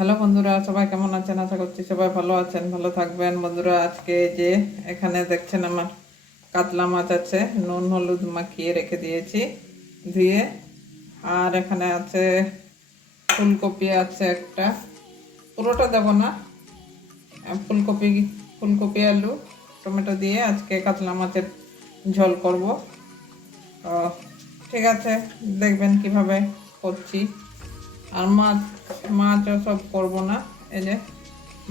Hello বন্ধুরা, সবাই কেমন আছেন? আশা করছি সবাই ভালো আছেন, ভালো থাকবেন। বন্ধুরা, আজকে যে এখানে দেখছেন আমার কাতলা মাছ আছে, নুন, হলুদ মাখিয়ে রেখে দিয়েছি ধুয়ে। আর এখানে আছে ফুলকপি আছে একটা। পুরোটা দেব না। ফুলকপি ফুলকপি, আলু, টমেটো দিয়ে আজকে কাতলা মাছের ঝোল করব। ঠিক আছে, দেখবেন কীভাবে করছি। আর মাছ মাছও সব করব না। এই যে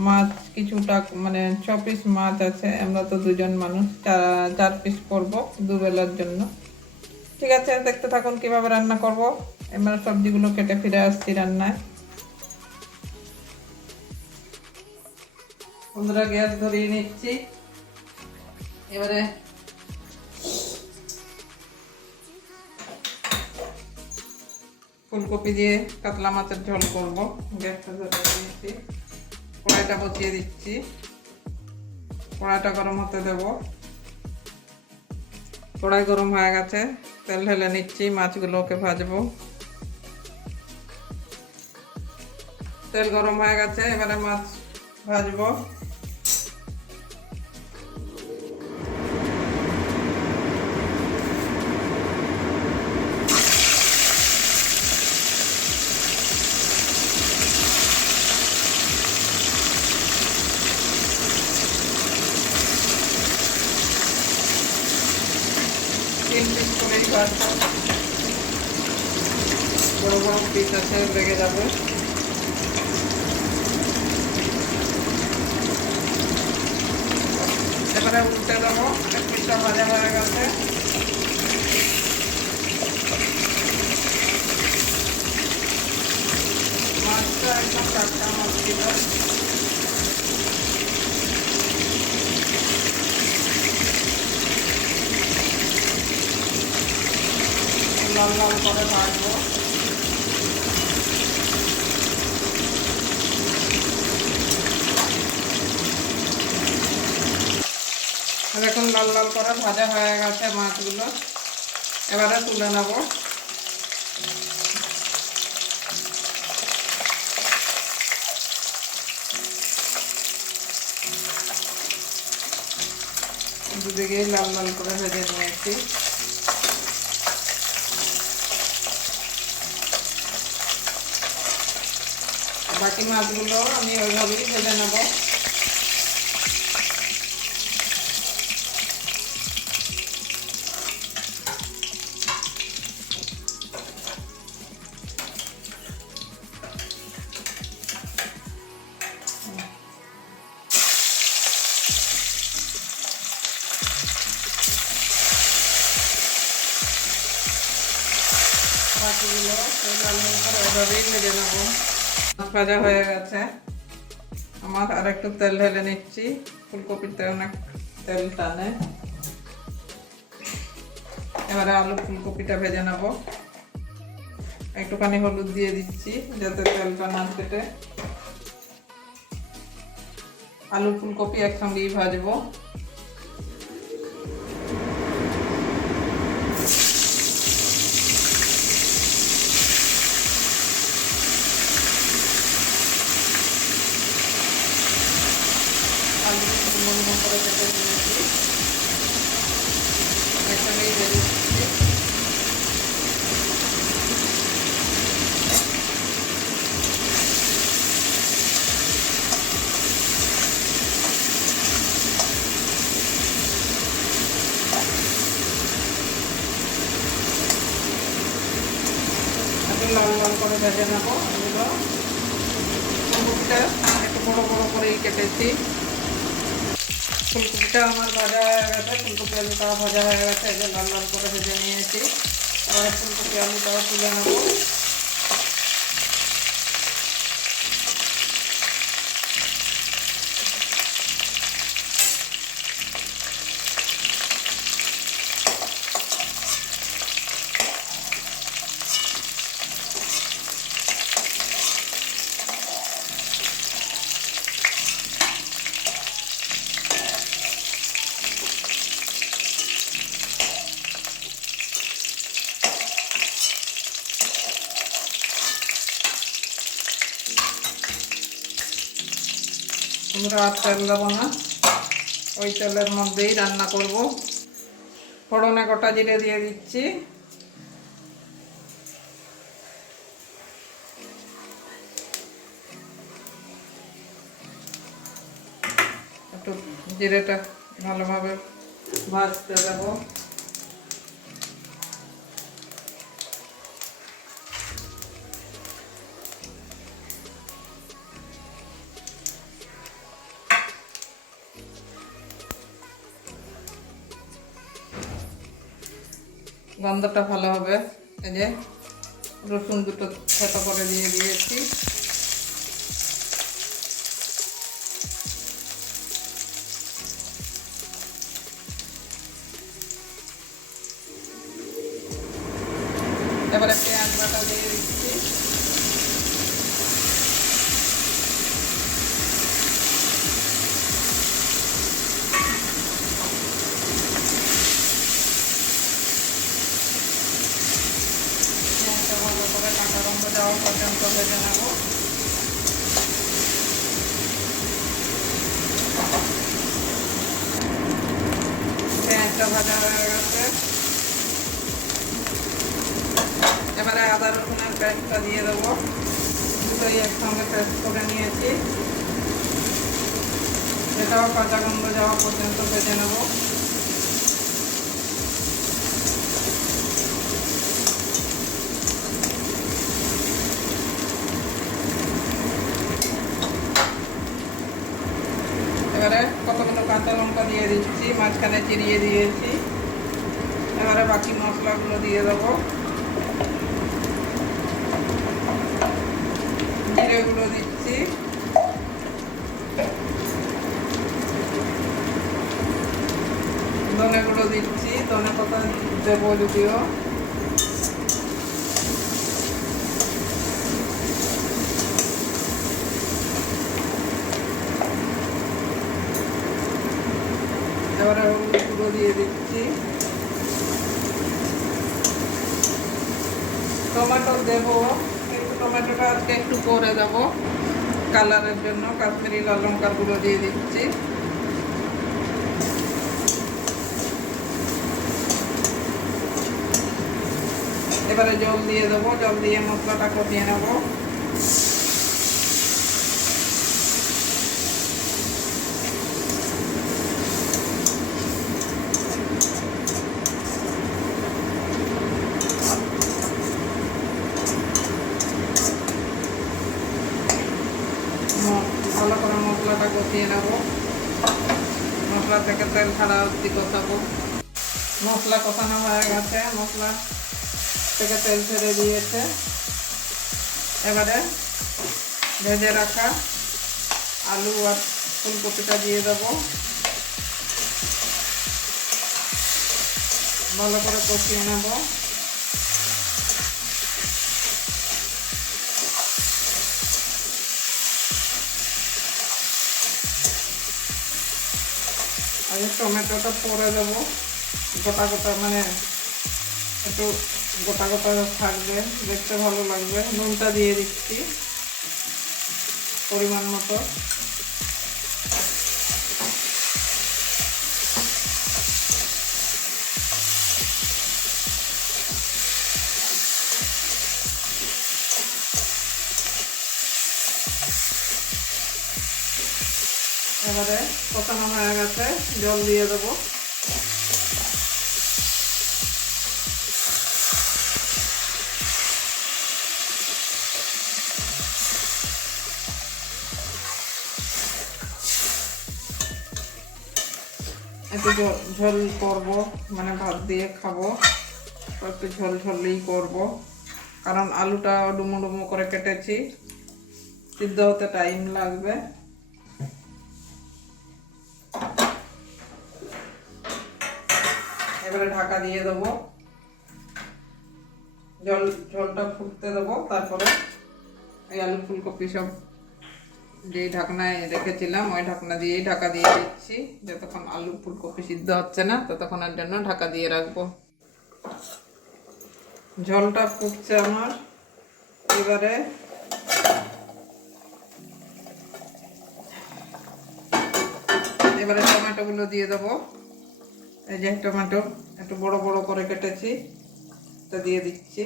মাছ কিছুটা মানে ছ পিস মাছ আছে, আমরা তো দুজন মানুষ, চার পিস করব দুবেলার জন্য। ঠিক আছে, দেখতে থাকুন কীভাবে রান্না করব। এবার সবজিগুলো কেটে ফিরে আসছি রান্নায়। বন্ধুরা, গ্যাস ধরিয়ে নিচ্ছি। এবারে ফুলকপি দিয়ে কাতলা মাছের ঝোল করব। গ্যাসটা ধরে দিয়েছি কড়াইটা বসিয়ে দিচ্ছি। কড়াইটা গরম হতে দেব। কড়াই গরম হয়ে গেছে। তেল ঢেলে নিচ্ছি, মাছগুলোকে ভাজবো। তেল গরম হয়ে গেছে, এবারে মাছ ভাজবো তিন পিস করেই ভাজবো বড় বড় পিস আছে লেগে যাবে এবারে উল্টে দেবো এক পিসটা ভাজা হয়ে গেছে মাছটা একদম টাটকা মাছ লাল লাল করে করে ভাজা হয়ে গেছে মাছগুলো। এবারে তুলে নেব। দুদিকেই লাল লাল করে ভেজে নিয়েছি। বাকি মাছগুলো আমি ওইভাবেই ভেজে নেব। ভেজে নেব। ভাজা হয়ে গেছে। আমার আর একটু তেল ঢেলে নিচ্ছি। ফুলকপিতে অনেক তেল টানে। এবারে আলু ফুলকপিটা ভেজে নেব। একটুখানি হলুদ দিয়ে দিচ্ছি, যাতে তেলটা না কেটে আলু ফুলকপি একসঙ্গেই ভাজবো। করে কেটে নিয়েছি একসঙ্গেই ভেজে দিচ্ছি একটু লাল লাল করে ভেজে নেব এগুলো ফুলকপিটা একটু বড়ো বড়ো করেই কেটেছি ফুলকপিটা আমার ভাজা হয়ে গেছে, ফুলকপি আলুটাও ভাজা হয়ে গেছে, এই যে লাল লাল করে ভেজে নিয়েছি। এবার ফুলকপি আলুটাও তুলে নেব। আর তেল দেবো না। ওই তেলের মধ্যেই রান্না করব। ফোড়নে গোটা জিরে দিয়ে দিচ্ছি। একটু জিরেটা ভালোভাবে ভাজতে দেবো। গন্ধটা ভালো হবে। এই যে রসুন দুটো ছোট করে দিয়ে দিয়েছি। পর্যন্ত ভেজে নেব পেঁয়াজটা ভাজা হয়ে গেছে। এবারে আদা রসুনের পেস্টটা দিয়ে দেবো। দুটোই একসঙ্গে পেস্ট করে নিয়েছি। এটাও কাঁচা গন্ধ যাওয়া পর্যন্ত ভেজে নেব এবারে কতগুলো কাঁচা লঙ্কা দিয়ে দিচ্ছি মাঝখানে চিরিয়ে দিয়েছি। এবারে বাকি মশলাগুলো দিয়ে দেবো। জিরেগুলো দিচ্ছি। ধনেগুলো দিচ্ছি। ধনে পাতা দেবো যদিও এবারে হলুদ গুঁড়ো দিয়ে দিচ্ছি। টমেটো দেবো। একটু টমেটোটা আজকে একটু করে দেব। কালারের জন্য কাশ্মীরি লাল লঙ্কার গুঁড়ো দিয়ে দিচ্ছি। এবারে জল দিয়ে দেবো। জল দিয়ে মশলাটা কষিয়ে নেব ম- ভালো করে মশলাটা কষিয়ে নেব মশলা থেকে তেল ছাড়া অব্দি কষাবো মশলা কষানো হয়ে গেছে, মশলা থেকে তেল ছেড়ে দিয়েছে। এবারে ভেজে রাখা আলু আর ফুলকপিটা দিয়ে দেবো। ভালো করে কষিয়ে নেব। আগে টমেটোটা পরে দেবো। গোটা গোটা মানে একটু গোটা গোটা থাকবে, দেখতে ভালো লাগবে। নুনটা দিয়ে দিচ্ছি পরিমাণ মতো। এবারে কষানো হয়ে গেছে, জল দিয়ে দেবো। একটু ঝোল- করব মানে ভাত দিয়ে খাব। একটু ঝোল ঝোলই করব। কারণ আলুটা ডুমো ডুমো করে কেটেছি। সিদ্ধ হতে টাইম লাগবে। এবারে ঢাকা দিয়ে দেবো। জল, ঝোলটা ফুটতে দেবো, তারপরে এই আলু ফুলকপি সব যে ঢাকনায় রেখেছিলাম, ওই ঢাকনা দিয়েই ঢাকা দিয়ে দিচ্ছি। যতক্ষণ আলু ফুলকপি সিদ্ধ হচ্ছে না, ততক্ষণের জন্য ঢাকা দিয়ে রাখব। জলটা ফুটছে আমার। এবারে এবারে টমেটোগুলো দিয়ে দেবো। এই যে টমেটো, একটু বড় বড় করে কেটেছি, এটা দিয়ে দিচ্ছি।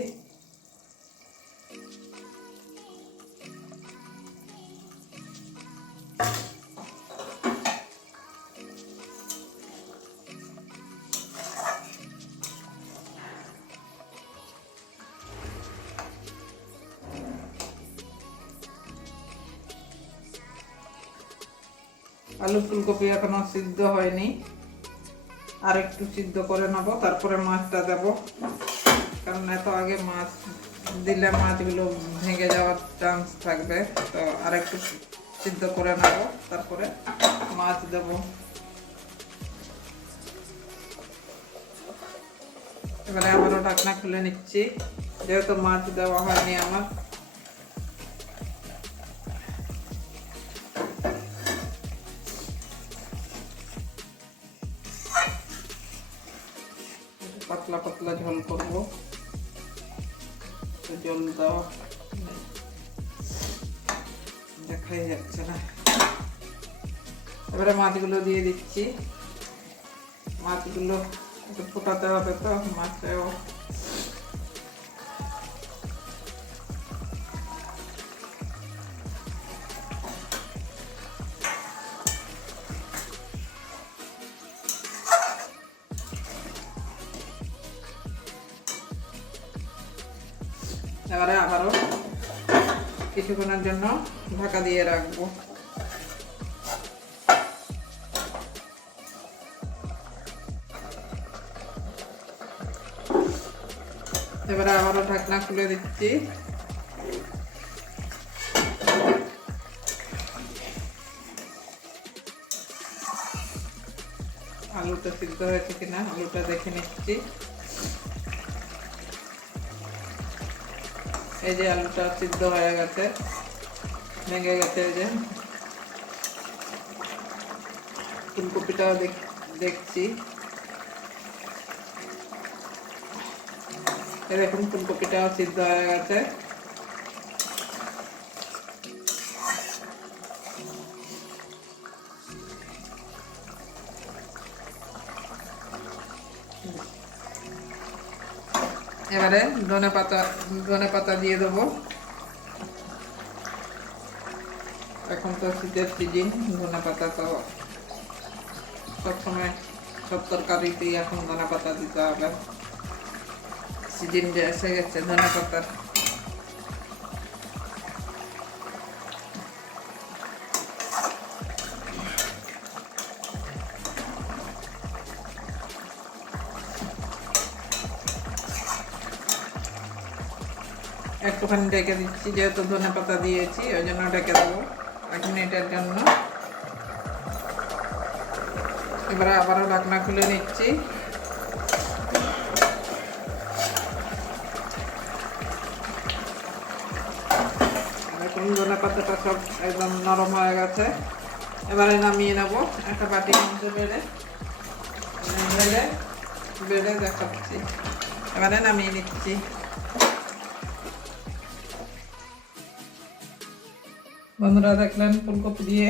আলু ফুলকপি এখনও সিদ্ধ হয়নি। আর একটু সিদ্ধ করে নেব, তারপরে মাছটা দেব। কারণ এত আগে মাছ দিলে মাছগুলো ভেঙে যাওয়ার চান্স থাকবে। তো আর একটু সিদ্ধ করে নেব, তারপরে মাছ দেব। এবারে আবারও ঢাকনা খুলে নিচ্ছি। যেহেতু মাছ দেওয়া হয়নি আমার পাতলা পাতলা ঝোল করব। জল দেওয়া। দেখাই যাচ্ছে না। এবারে মাছগুলো দিয়ে দিচ্ছি। মাছগুলো একটু ফোটাতে হবে তো, মাছেও এবারে আবারও কিছুক্ষণের জন্য ঢাকা দিয়ে রাখব। এবারে আবারও ঢাকনা খুলে দিচ্ছি। আলুটা সিদ্ধ হয়েছে কিনা, আলুটা দেখে নিচ্ছি। এই যে আলুটা সিদ্ধ হয়ে গেছে, ভেঙে গেছে এই যে। ফুলকপিটাও দেখ- দেখছি। এরকম ফুলকপিটাও সিদ্ধ হয়ে গেছে। এবারে ধনে পাতা ধনে পাতা দিয়ে দেবো। এখন তো শীতের সিজন ধনে পাতা তো সবসময় সব তরকারিতেই এখন ধনে পাতা দিতে হবে। সিজন এসে গেছে, ধনে পাতার একটুখানি ডেকে দিচ্ছি, যেহেতু ধনে পাতা দিয়েছি, ওই জন্য ডেকে দেবো এক মিনিটের জন্য। এবারে আবারও ঢাকনা খুলে নিচ্ছি। এখন ধনে পাতাটা সব একদম নরম হয়ে গেছে। এবারে নামিয়ে নেব, একটা বাটির মধ্যে বেড়ে। বেড়ে বেড়ে দেখাচ্ছি। এবারে নামিয়ে নিচ্ছি। বন্ধুরা দেখলেন ফুলকপি দিয়ে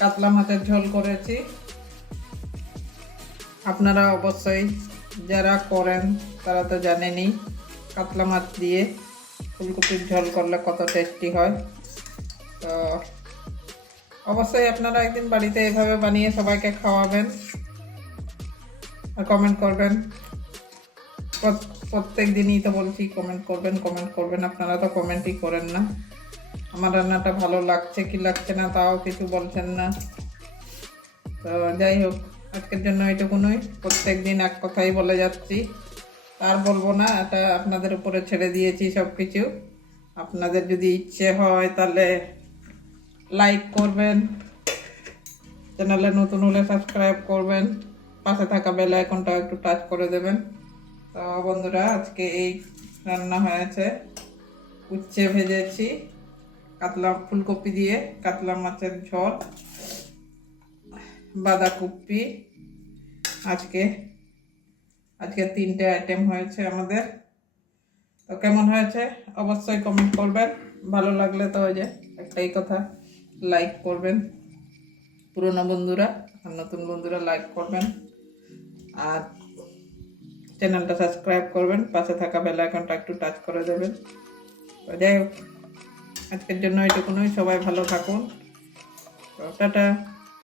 কাতলা মাছের ঝোল করেছি। আপনারা অবশ্যই যারা করেন, তারা তো জানেনই কাতলা মাছ দিয়ে ফুলকপির ঝোল করলে কত টেস্টি হয়। তো অবশ্যই আপনারা একদিন বাড়িতে এভাবে বানিয়ে সবাইকে খাওয়াবেন আর কমেন্ট করবেন। প্রত্যেক দিনই তো বলছি কমেন্ট করবেন কমেন্ট করবেন, আপনারা তো কমেন্টই করেন না। আমার রান্নাটা ভালো লাগছে কি লাগছে না তাও কিছু বলছেন না। তো যাই হোক, আজকের জন্য এইটুকুনই প্রত্যেক দিন এক কথাই বলে যাচ্ছি। আর বলব না, এটা আপনাদের উপরে ছেড়ে দিয়েছি সব কিছু আপনাদের যদি ইচ্ছে হয় তাহলে লাইক করবেন, চ্যানেলে নতুন হলে সাবস্ক্রাইব করবেন, পাশে থাকা বেল আইকনটা একটু টাচ করে দেবেন। তো বন্ধুরা, আজকে এই রান্না হয়েছে। উচ্ছে ভেজেছি। কাতলা ফুলকপি দিয়ে কাতলা মাছের ঝোল, বাঁধাকপি। আজকে আজকে তিনটে আইটেম হয়েছে আমাদের। তো কেমন হয়েছে? অবশ্যই কমেন্ট করবেন। ভালো লাগলে তো ওই যে একটাই কথা লাইক করবেন। পুরনো বন্ধুরা আর নতুন বন্ধুরা লাইক করবেন। আর চ্যানেলটা সাবস্ক্রাইব করবেন। পাশে থাকা বেল আইকনটা একটু টাচ করে দেবেন। তো যাই হোক। আজকের জন্য এটুকুনই সবাই ভালো থাকুন। টাটা।